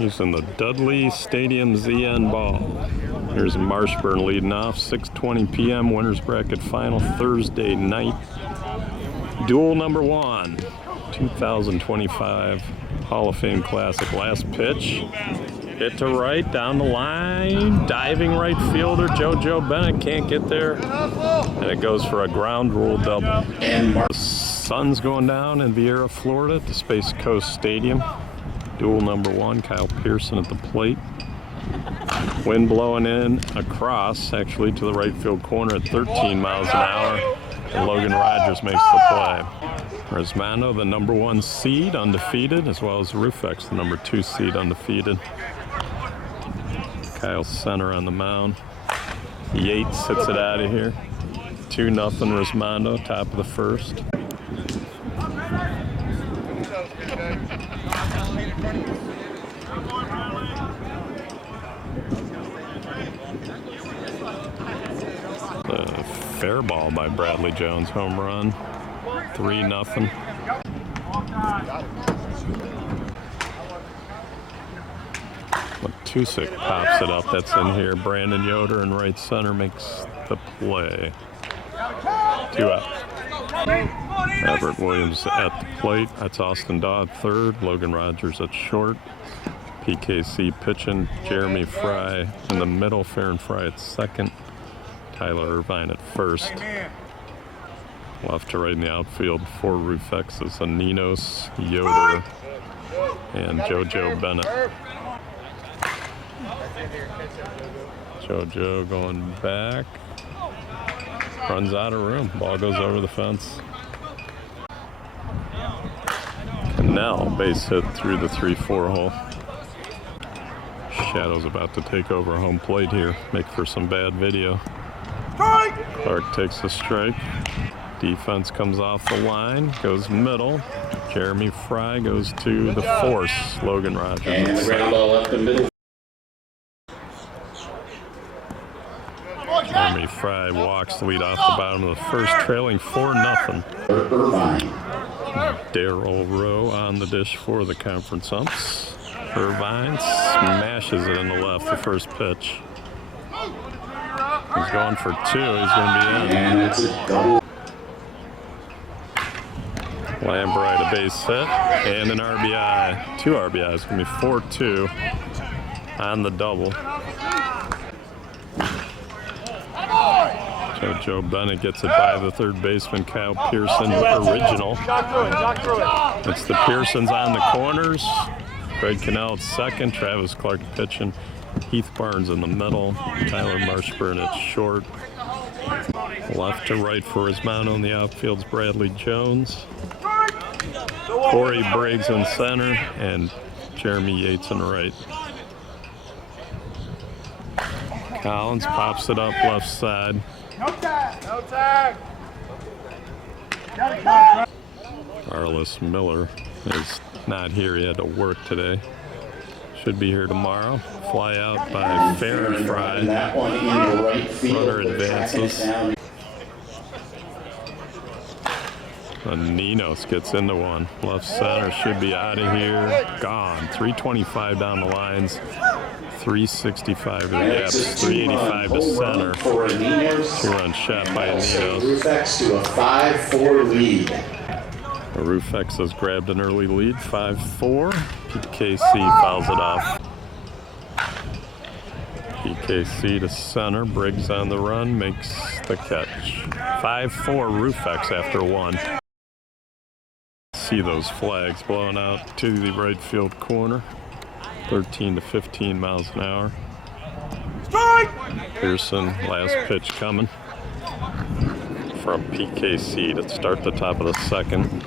Using the Dudley Stadium ZN Ball. Here's Marshburn leading off, 6:20 p.m. Winners Bracket Final Thursday night. Duel number 1, 2025 Hall of Fame Classic. Last pitch, hit to right, down the line, diving right fielder JoJo Bennett can't get there, and it goes for a ground rule double. The sun's going down in Viera, Florida at the Spacecoast Stadium. Duel number 1, Kyle Pearson at the plate. Wind blowing in across, actually to the right field corner at 13 miles an hour. And Logan Rogers makes the play. Resmondo, the number 1 seed, undefeated, as well as Rufex, the number 2 seed, undefeated. Kyle center on the mound. Yates hits it out of here. 2-0 Resmondo, top of the first. Fair ball by Bradley Jones, home run, 3-0. Matusik pops it up, that's in here. Brandon Yoder in right center makes the play. 2 out. Everett Williams at the plate, that's Austin Dodd third, Logan Rogers at short. PKC pitching, Jeremy Fry in the middle, Farron Fry at second. Tyler Irvine at first. Left to right in the outfield for Rufex is Ninos, Yoder, and JoJo Bennett. JoJo going back. Runs out of room. Ball goes over the fence. Cannell, base hit through the 3-4 hole. Shadow's about to take over home plate here. Make for some bad video. Clark takes a strike. Defense comes off the line, goes middle. Jeremy Fry goes to the force. Logan Rogers. And the ground ball up the middle. Jeremy Fry walks the lead off the bottom of the first, trailing 4-0. Darryl Rowe on the dish for the conference umps. Irvine smashes it in the left, the first pitch. He's going for 2. He's going to be in. And it's a double. Lambright a base hit and an RBI. 2 RBIs. Going to be 4-2 on the double. JoJo Bennett gets it by the third baseman, Kyle Pearson, original. It's the Pearsons on the corners. Craig Cannell at second. Travis Clark pitching. Heath Barnes in the middle, Tyler Marshburn at short. Left to right for Resmondo in the outfield's Bradley Jones. Corey Briggs in center, and Jeremy Yates in right. Collins pops it up left side. No tag! No tag! Arliss Miller is not here. He had to work today. Should be here tomorrow. Fly out by Farron Fry. Runner advances. And Ninos gets into one. Left center should be out of here. Gone. 325 down the lines. 365 to the gaps. 385 to center. 2-run shot by Ninos. Rufex to a 5-4 lead. Rufex has grabbed an early lead, 5-4. PKC fouls it off. PKC to center, Briggs on the run, makes the catch. 5-4 Rufex after 1. See those flags blowing out to the right field corner. 13 to 15 miles an hour. Pearson, last pitch coming from PKC to start the top of the second.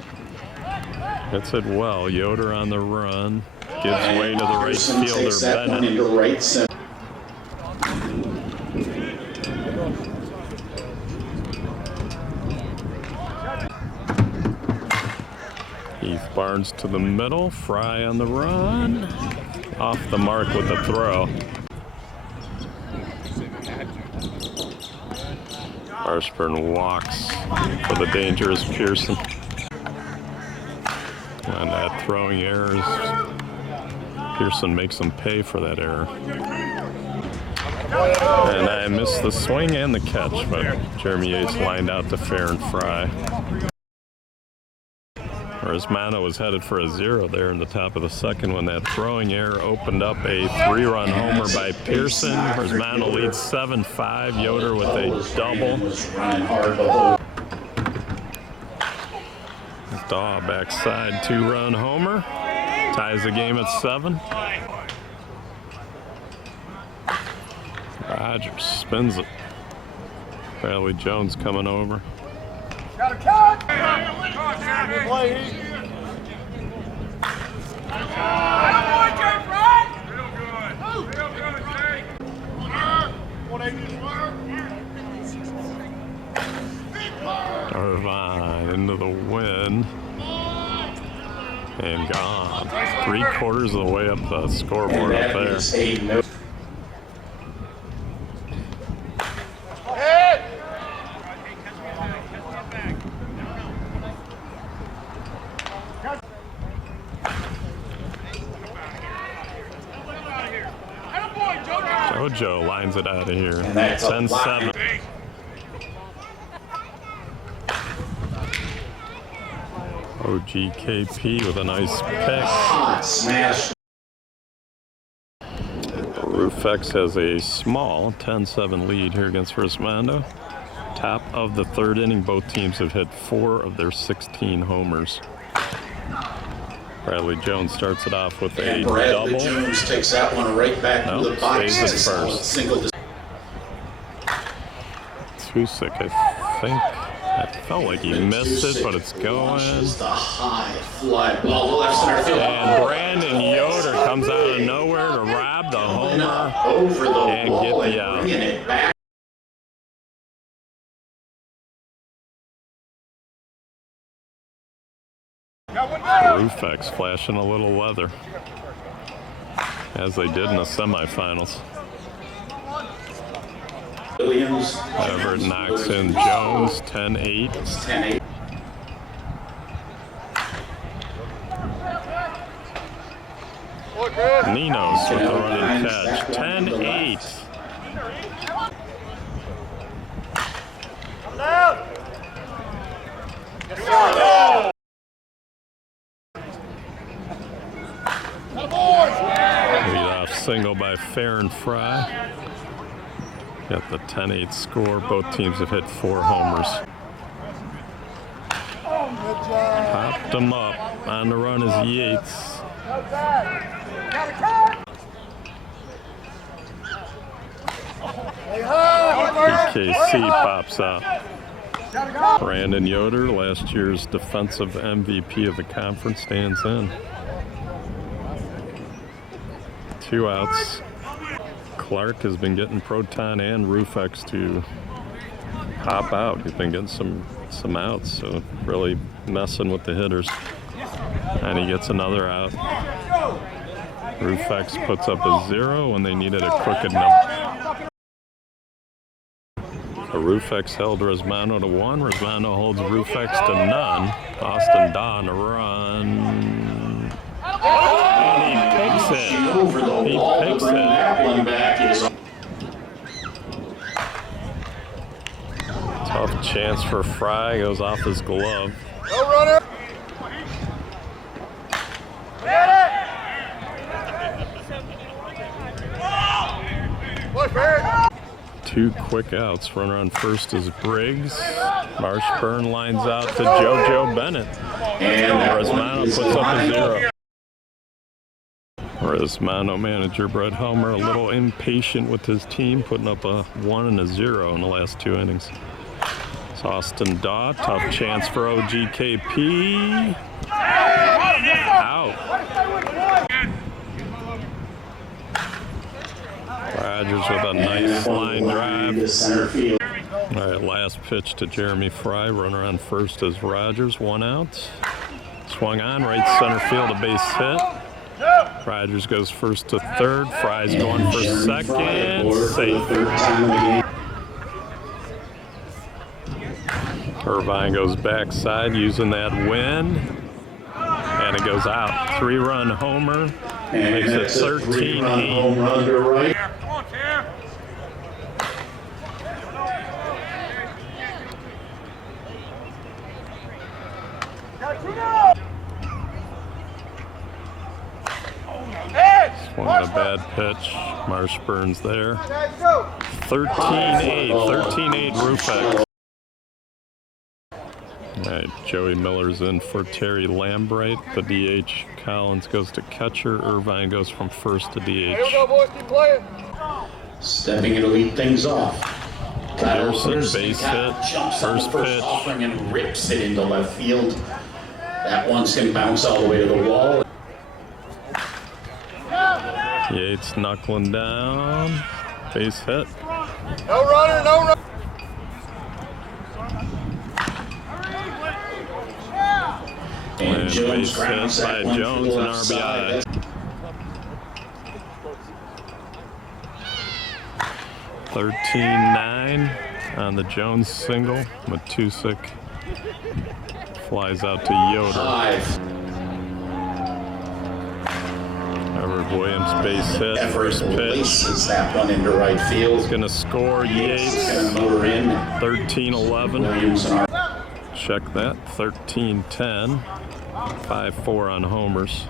Hits it well. Yoder on the run. Gives way to the right fielder, Bennett. Heath Barnes to the middle. Fry on the run. Off the mark with the throw. Marshburn walks for the dangerous Pearson. And that throwing error is Pearson makes him pay for that error. And I missed the swing and the catch, but Jeremy Yates lined out to fair and fry. Resmondo was headed for a 0 there in the top of the second when that throwing error opened up a 3-run homer by Pearson. Resmondo leads 7-5. Yoder with a double. Daw backside 2-run homer. Ties the game at 7. Rogers spins it. Bradley Jones coming over. Got a cut! Irvine into the wind. And gone. 3/4 of the way up the scoreboard up there. JoJo lines it out of here. 10-7. OGKP with a nice pick. Rufex has a small 10-7 lead here against Resmondo. Top of the 3rd inning, both teams have hit 4 of their 16 homers. Bradley Jones starts it off with a double. Jones takes that one right back to the box. Stays at first. Tusick, I think. I felt like he missed it, but it's going. Just a high fly ball to left center field. And Brandon Yoder comes out of nowhere to rob the homer over the and wall get the out. bringing it back. Rufex flashing a little leather, as they did in the semifinals. Williams. Everett knocks in Jones, 10-8. 10-8. Ninos with the running catch, 10-8. Lead-off single by Fair and Fry. Got the 10-8 score. Both teams have hit 4 homers. Popped him up. On the run is Yates. PKC pops out. Brandon Yoder, last year's defensive MVP of the conference, stands in. 2 outs. Clark has been getting Proton and Rufex to pop out. He's been getting some outs, so really messing with the hitters. And he gets another out. Rufex puts up a 0 when they needed a quick enough. Rufex held Resmondo to 1. Resmondo holds Rufex to none. Austin Daw on a run. And he picks it. He picks it. Tough chance for Fry. Goes off his glove. Go runner! 2 quick outs. Runner on first is Briggs. Marshburn lines out to JoJo Bennett. And Resmondo puts up a 0. Resmondo manager Brett Helmer a little impatient with his team, putting up a 1 and a 0 in the last 2 innings. It's Austin Daw. Tough chance for OGKP. Out. Rogers with a nice line drive. All right, last pitch to Jeremy Fry. Runner on first is Rogers. 1 out. Swung on, right center field, a base hit. Rogers goes first to third. Fry's going for second. Safe. Irvine goes backside using that wind. And it goes out. 3-run homer. Makes it 13-8. Home run to right. Come on, Tim. Swung a bad pitch. Marshburn's there. 13-8. 13-8 Rufex. All right, Joey Miller's in for Terry Lambright. The DH. Collins goes to catcher. Irvine goes from first to DH. Here we go, boys. Keep playing. Stepping in to lead things off. Pearson, base hit. First pitch. Offering and rips it into left field. That one's going to bounce all the way to the wall. Yates knuckling down. Base hit. No runner, no runner. And Jones base grounds hit that by one Jones, to the an left RBI. side. 13-9 on the Jones single. Matusik flies out to Yoder. 5. Edward Williams base hit. Everett First pitch. releases that one into right field. Gonna score Yates. Going to motor in. 13-11. Williams and Check that. 13-10. 5-4 on homers.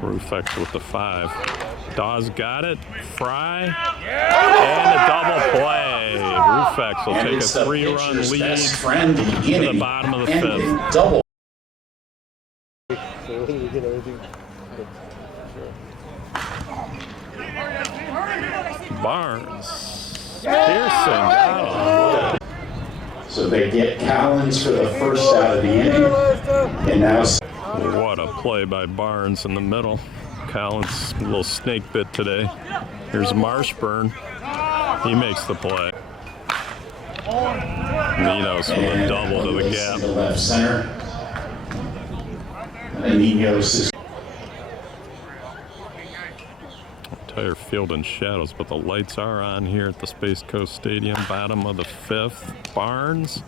Rufex with the 5. Dawes got it. Fry. And a double play. Rufex will take a 3-run lead to the bottom of the 5th. Double. Barnes. Pearson. Oh. So they get Collins for the first out of the inning. And now What a play by Barnes in the middle. Collins, a little snake bit today. Here's Marshburn. He makes the play. Ninos with a double to the gap. The left center. And Ninos is Entire field in shadows, but the lights are on here at the Spacecoast Stadium. Bottom of the 5th. Barnes,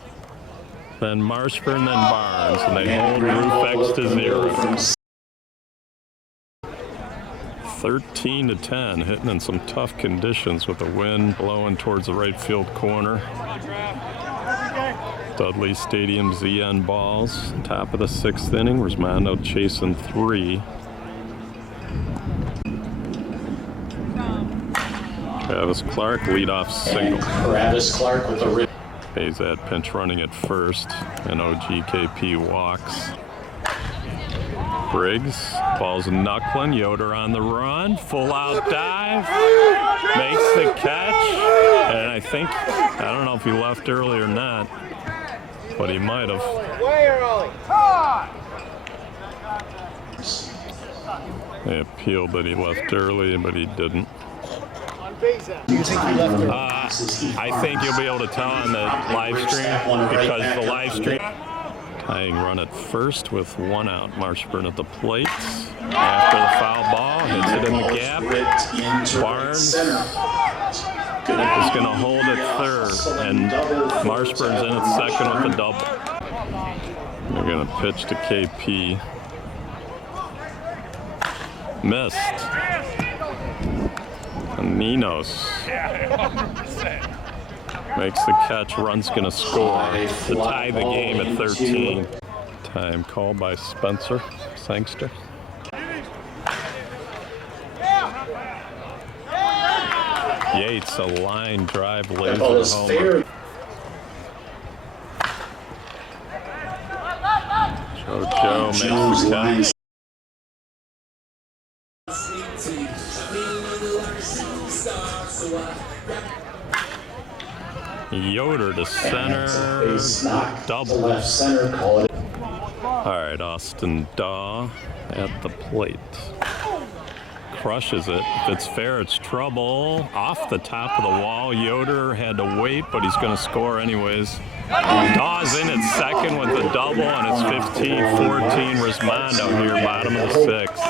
then Marshburn, then Barnes, and they hold Rufex to 0. 13-10, hitting in some tough conditions with the wind blowing towards the right field corner. Dudley Stadium ZN Balls, top of the 6th inning. Resmondo chasing 3. Travis Clark, leadoff single. Travis Clark with the rip. Bazad pinch running at first, and OGKP walks. Briggs, ball's knuckling, Yoder on the run, full out dive, makes the catch, and I don't know if he left early or not, but he might have. Way early. Come on. They appealed that he left early, but he didn't. I think you'll be able to tell on the live stream, because the live stream. Tying run at first with 1 out. Marshburn at the plate. After the foul ball, hits it in the gap. Barnes is going to hold it third, and Marshburn's in at second with the double. They're going to pitch to KP. Missed. And Ninos makes the catch, run's gonna score to tie the game at 13. Time call by Spencer Sangster. Yates, a line drive laser homer. Joe makes the catch. Yoder to center, double. Left center, call it. All right, Austin Daw at the plate. Crushes it. If it's fair, it's trouble. Off the top of the wall. Yoder had to wait, but he's going to score anyways. Dawes in at second with the double, and it's 15-14 Resmondo here, bottom of the 6th.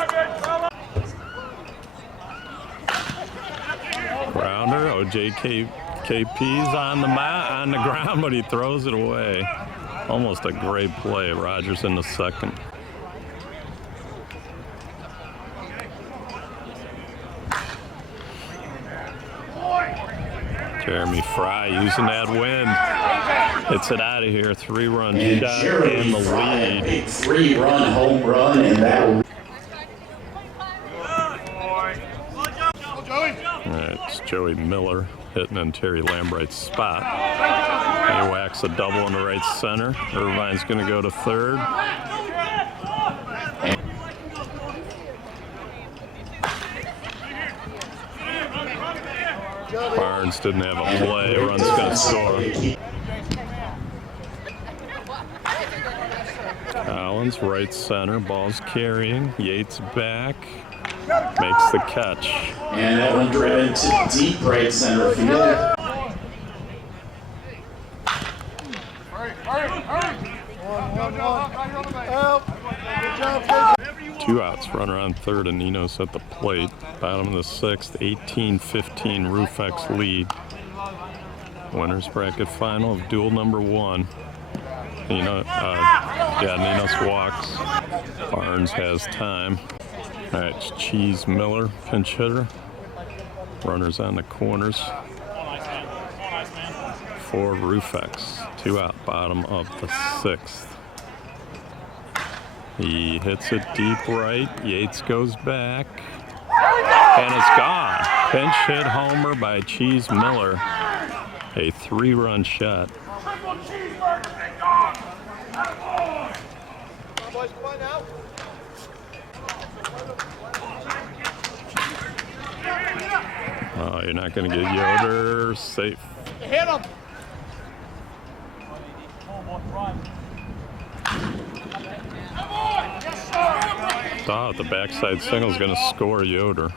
Grounder, OJKP's on the ground, but he throws it away. Almost a great play. Rogers in the second. Jeremy Fry using that wind. Hits it out of here. 3-run And shot Jeremy and the Fry, a lead. big 3-run home run, and that'll. All right, it's Joey Miller hitting in Terry Lambright's spot. He whacks a double in the right center. Irvine's going to go to third. Barnes didn't have a play. Run's going to score. Collins, right center. Ball's carrying. Yates back. Makes the catch. And that one driven to deep right center field. Two outs, runner on third, and Ninos at the plate. Bottom of the sixth, 18-15 Rufex lead. Winners bracket final of duel number one. Ninos walks. Barnes has time. All right, it's Cheese Miller, pinch hitter. Runners on the corners for Rufex. 2 out, bottom of the sixth. He hits it deep right. Yates goes back. And it's gone. Pinch hit homer by Cheese Miller. A 3-run shot. Oh, you're not going to get Yoder. Safe. Hit him. Thought the backside single is going to score Yoder.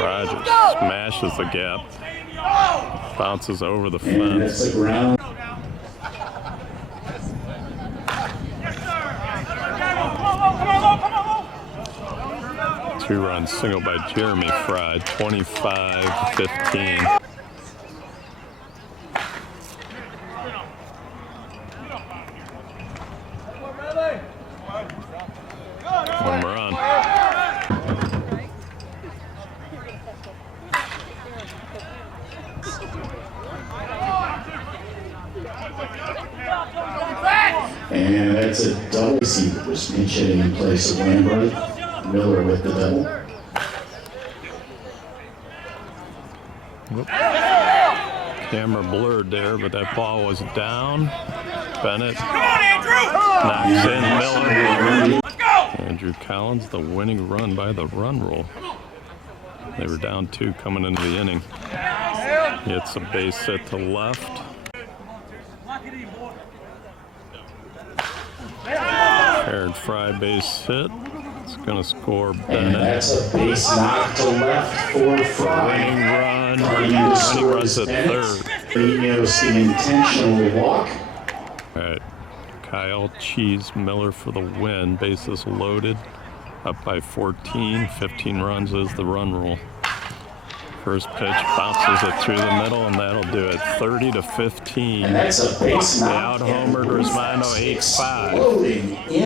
Rogers smashes the gap. Bounces over the And that's fence. the ground. Two-run single by Jeremy Fry, 25-15. Home run. And that's a double receiver. Was pinch hitting in place of Lambright. Miller with the double. Whoop. Camera blurred there, but that ball was down. Bennett knocks in Miller. Andrew Collins, the winning run by the run rule. They were down 2 coming into the inning. Hits a base hit to left. Aaron Fry base hit. It's going to score And Bennett. that's a base knock to left for Fry. Winning run. Cardenas Running runs scores at Bennett. third. Cardenas the intentional walk. All right. Kyle Cheese Miller for the win. Bases loaded. Up by 14. 15 runs is the run rule. First pitch bounces it through the middle, and that'll do it. 30-15. And that's a base They knock. out-homered Resmondo 8-5. Exploding in.